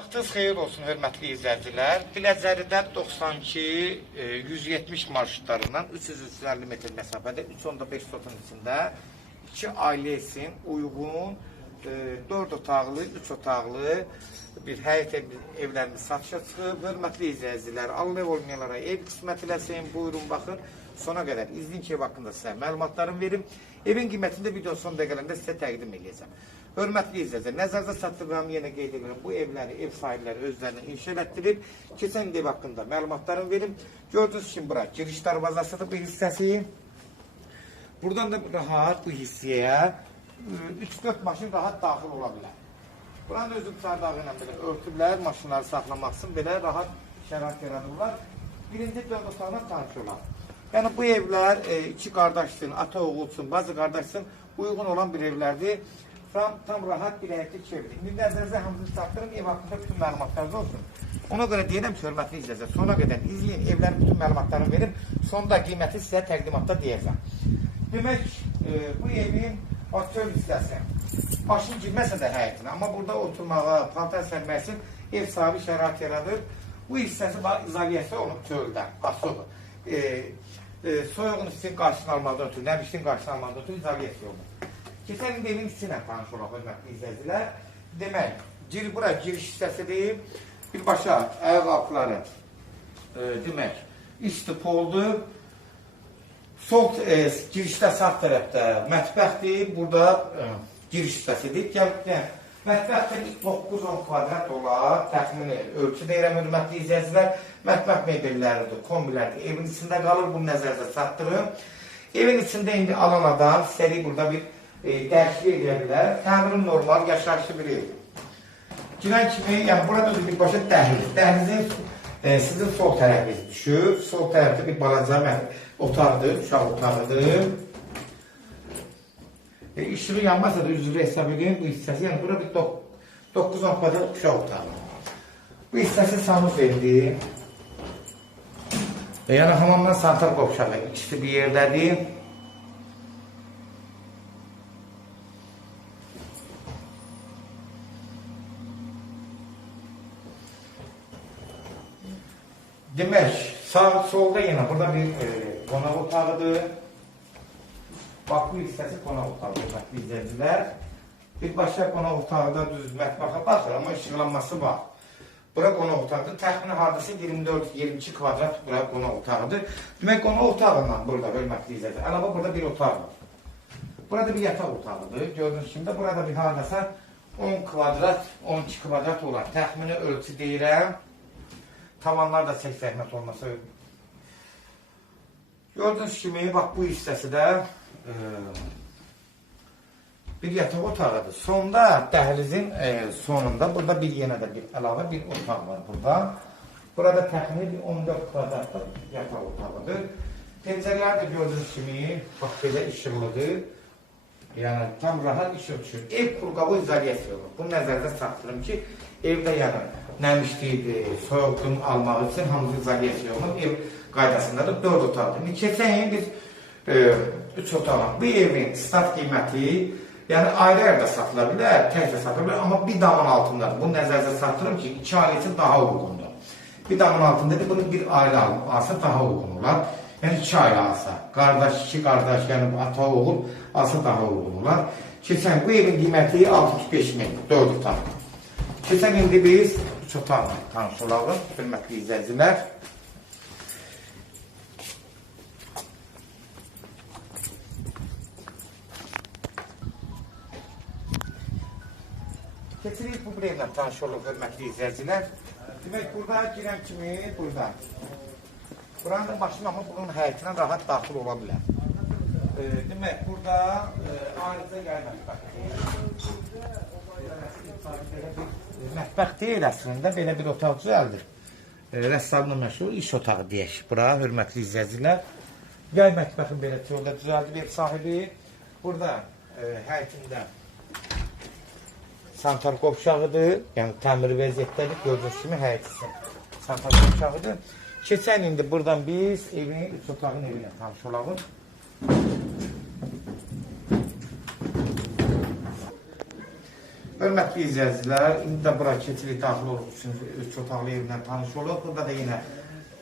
Vaxtınız xeyir olsun, hörmətli izləyicilər. Biləcəridən 92-170 marşrutlarından 350 metr məsafədə 3.5 sotun içində 2 ailə üçün uyğun 4 otaqlı, 3 otaqlı bir həyət evlərimiz satışa çıxıb. Hörmətli izləyicilər, Allah olmayanlara ev qismət eləsin, buyurun baxın. Sona qədər izləyin ki, ev haqqında sizə məlumatlarımı verim. Evin qiymətində video son dəqiqələrində sizə təqdim edəcəm. Hörmətli izləyicilər, nəzərdə çatdırıram, yenə qeyd edirəm, bu evləri, ev sahibləri özlərini inşa etdirib. Keçən ev haqqında məlumatlarımı verim. Gördüyünüz kimi bura giriş darvazasıdır bu hissəsi. Buradan da rahat bu hissəyə 3-4 maşın rahat daxil ola bilər. Buranın özü çardağı ilə belə örtüblər, maşınları saxlamaq üçün belə rahat şərait yaradırlar. Birinci 4 otaqla tanış olar. Yəni bu evlər iki qardaş üçün, ata oğul üçün, bazı qardaş üçün uyğun olan bir evlərdir. Tam rahat bir həyətli çevrilir. İndi nəzərinizə hamısını çatdırım, ev haqqında bütün məlumatlarınız olsun. Ona görə deyirəm ki, hörmətli izləyicilər, sona qədər izləyin, evlərin bütün məlumatlarını verim. Sonda qiyməti sizə təqdimatda deyəcəm. Demək, bu evin çöl hissəsi. Maşın girməsə də həyətinə, amma burada oturmağa, paltar sərmək üçün ev sahibi şərait yaradır. Bu hissəsi izolyasiya olub çöldən, asıdır. Soyuğun için qarşısını almadan ötürü, nəmişin qarşısını almadan ötürü izolyasiya olub. Keçən gün evin içinə tanış olaq, hörmətli izləyicilər. Demək, bura giriş hissəsidir. Birbaşa ayaq altları, demək, üstü poldur. Sol girişdə sağ tərəfdə mətbəxdir. Burada giriş hissəsidir. Mətbəxdə 9-10 kvadrat olar. Təxmini ölçü deyirəm, hörmətli izləyicilər. Mətbəx mebelləridir, kombilərdir. Evin içində qalır, bunu nəzərdə çatdırın. Evin içində indi alan adam, seri burada bir dəyişiklik edə bilər. Təmirin normal, yaşayışlı bir ev. Girən kimi, yəni burada da birbaşa dəhliz. Dəhlizin sizin sol tərəfiniz düşür. Sol tərəfdə bir balaca otaqdır, uşaq otağıdır. İşığı yanmasa da üzrü hesab edin bu hissəsi. Yəni burada bir 9-10 kvadrat uşaq otağı. Bu hissəsi sanuz evdir. Yəni hamamdan santar qovşağı ikisi bir yerdədir. Demək, sağ solda yenə burada bir qonaq otağıdır. Bax, bu hissəsi qonaq otağı, izləyicilər. Birbaşa qonaq otağıda düz mətbəxa baxır, amma işıqlanması var. Bura qonaq otağıdır. Təxmini hardasa 24-22 kvadrat bura qonaq otağıdır. Demək, qonaq otağından burada, hörmətli izləyicilər. Əlavə burada bir otaq var. Burada bir yataq otağıdır. Gördüyünüz kimi də burada bir hardasa 10 kvadrat, 12 kvadrat olar. Təxmini ölçü deyirəm. Tavanlar da çək zəhmət olmasa. Gördüyünüz kimi, bax bu hissəsi də bir yataq otağıdır. Sonda dəhlizin sonunda burada bir yenə də bir əlavə bir otaq var burada. Burada təxmini 14 kvadratlıq yataq otağıdır. Pəncərələr də gördüyünüz kimi, bax belə işıqlıdır. Yəni tam rahat işıq düşür. Ev qurqabı izolyasiya olur. Bunu nəzərdə çatdırım ki, evdə yəni nəmişlidir, soyuqluğun almaq üçün hamısı izolyasiya olunub. Ev qaydasındadır, 4 otaqdır. Keçən biz 3 otaqlar. Bu evin stat qiyməti, yəni ayrı yerdə satıla bilər, tək də satıla bilər, amma bir damın altındadır. Bunu nəzərdə çatdırım ki, 2 ailə üçün daha uyğundur. Bir damın altındadır, bunu bir ailə alsa daha uyğun olar. Yəni 2 ailə alsa, qardaş, 2 qardaş, yəni ata oğul alsa daha uyğun olar. Keçən bu evin qiyməti 65 min, 4 otaq. Keçən indi biz 3 otaqla tanış olalım, hörmətli izləyicilər. Keçirik bu evlə tanış olub, hörmətli izləyicilər. Demək, burada girən kimi, burada. Buranın da maşın, amma bunun həyətindən rahat daxil ola bilər. Demək, burada ayrıca yay mətbəxdir. Mətbəx deyil əslində, belə bir otaq düzəldir. Rəssamla məşğul iş otağı deyək. Bura, hörmətli izləyicilər. Yay mətbəxin belə türlü düzəldir ev sahibi. Burada həyətində santar qovşağıdır, yəni təmir vəziyyətdədir, gördüyünüz kimi həyətisi santar qovşağıdır. Keçən indi buradan biz evini, 3 otağın evinə tanış olalım. Hörmətli izləyicilər, indi də bura keçirik daxil oluq üçün 3 otaqlı evlə tanış oluq. Burada da yenə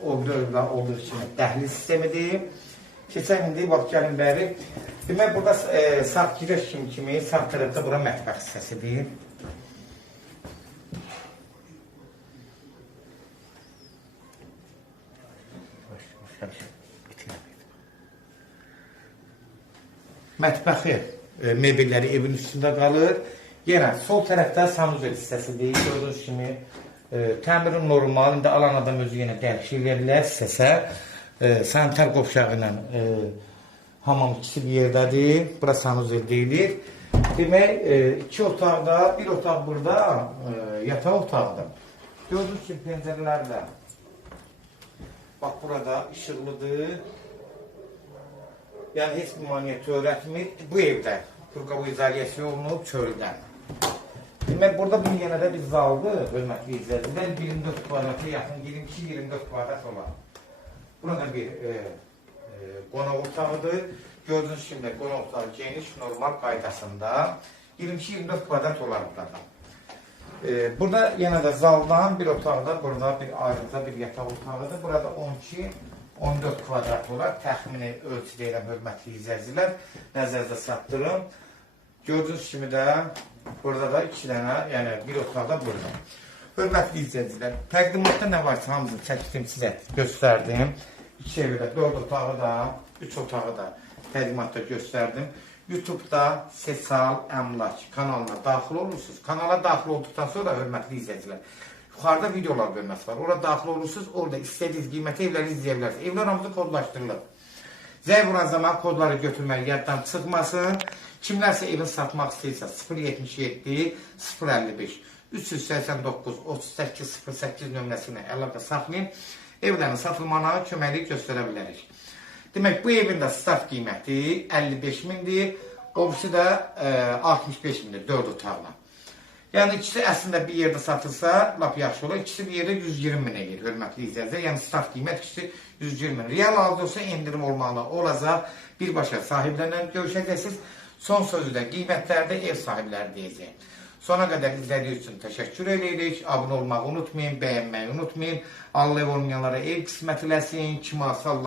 olduğu kimi dəhliz sistemidir. Keçək indi, bax gəlin bəri. Demək, burada sağ giriş kimi sağ tərəfdə bura mətbəx hissəsidir. Mətbəxi mebelləri evin üstündə qalır. Yenə sol tərəfdə sanuzel hissəsidir. Gördüyünüz kimi təmirin normal. İndi alan adam özü yenə dəyişik verirlər səsə. Sanitar qovşağı ilə hamam ikisi bir yerdədir. Bura sanuzel deyilir. Demək, 2 otaqda, bir otaq burada yataq otaqdır. Gördüyünüz kimi pəncərələrlə. Bax, burada işıqlıdır. Yəni, heç bir maneə törətmir. Bu evdə turqavu izoliyasiya olunub çöldən. Demək, burada bir yenə də bir zaldır, hörmətli izləyicilər. 24 kvadrata yaxın, 22-24 kvadrat olar. Burada bir qonaq otağıdır. Gördüyünüz kimi qonaq otağı geniş, normal qaydasında 22-24 kvadrat olar burada. Burada yenə də zaldan bir otaqda, burada bir ayrıca bir yataq otağıdır. Burada 12-14 kvadrat olar. Təxmini ölçü deyirəm, hörmətli izləyicilər. Nəzərdə çatdırın. Gördüyünüz kimi də burada da 2 dənə, yəni bir otaqda burada. Hörmətli izləyicilər, təqdimatda nə varsa hamısını çəkdim, sizə göstərdim. 2 evi də, 4 otağı da, 3 otağı da təqdimatda göstərdim. YouTube-da Sesal Əmlak kanalına daxil olursunuz. Kanala daxil olduqdan sonra, hörmətli izləyicilər, yuxarıda videolar bölməsi var. Orada daxil olursunuz, orada istədiyiniz qiymətə evləri izləyə bilərsiniz. Evlər hamısı kodlaşdırılır. Zəng vuran zaman kodları götürmək yaddan çıxmasın. Kimlərsə evini satmaq istəyirsə 077 055 389 38 08 nömrəsi ilə əlaqə saxlayın. Evlərin satılmağına köməklik göstərə bilərik. Demək, bu evin də start qiyməti 55 mindir, obisi də 65 mindir, 4 otaqla. Yəni, ikisi əslində bir yerdə satılsa, lap yaxşı olur. İkisi bir yerdə 120 minə gedir, hörmətli izləyicilər. Yəni, start qiymət ikisi 120 min. Real halda olsa endirim olmalı olacaq. Birbaşa sahiblərlə görüşəcəksiniz. Son sözü də qiymətlərdə ev sahibləri deyəcək. Sona qədər izlədiyiniz üçün təşəkkür edirik. Abunə olmağı unutmayın, bəyənməyi unutmayın. Allah ev olmayanlara ev qismət eləsin. Kimə sağ